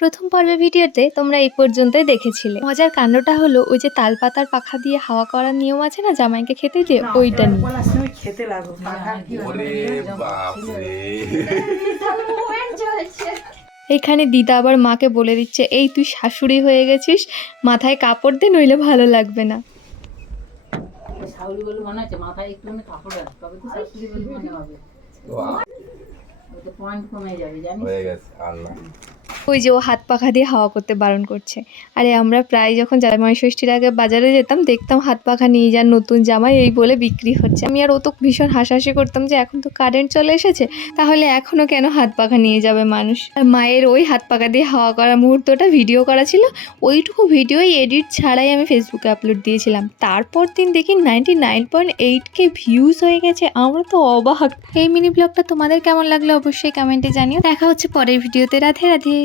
প্রথম পর্বের ভিডিওতে তোমরা এই পর্যন্তই দেখেছিলে। মজার কাণ্ডটা হলো ওই যে তালপাতার পাখা দিয়ে হাওয়া করার নিয়ম আছে না জামাইকে খেতে দিয়ে, ওইটা নিয়ে। খেতে লাগো এখানে দিদা আবার মাকে বলে দিচ্ছে, এই তুই শাশুড়ি হয়ে গেছিস, মাথায় কাপড় দে নইলে ভালো লাগবে না। শাশুড়ি বলে মনে হচ্ছে মাথায় একটুখানি কাপড় রাখ, তবে তো শাশুড়ি বলে মনে হবে। পয়েন্ট কমে যাবে জানিস। হয়ে গেছে আল্লাহ। ওই যে ও হাত পাখা দিয়ে হাওয়া করতে বারণ করছে। আরে আমরা প্রায় যখন জামাই ষষ্ঠীর আগে বাজারে যেতাম দেখতাম হাত পাখা নিয়ে যান নতুন জামাই, এই বলে বিক্রি হচ্ছে। আমি আর ও তো ভীষণ হাসাহাসি করতাম যে এখন তো কারেন্ট চলে এসেছে, তাহলে এখনো কেন হাত পাখা নিয়ে যাবে মানুষ। আর মায়ের ওই হাত পাখা দিয়ে হাওয়া করার মুহূর্তটা ভিডিও করা ছিল, ওইটুকু ভিডিওই এডিট ছাড়াই আমি ফেসবুকে আপলোড দিয়েছিলাম। তারপর দিন দেখি 99.8K ভিউজ হয়ে গেছে। আমরা তো অবাক। এই মিনি ব্লগটা তোমাদের কেমন লাগলো অবশ্যই কমেন্টে জানিও। দেখা হচ্ছে পরের ভিডিওতে। রাধে রাধে।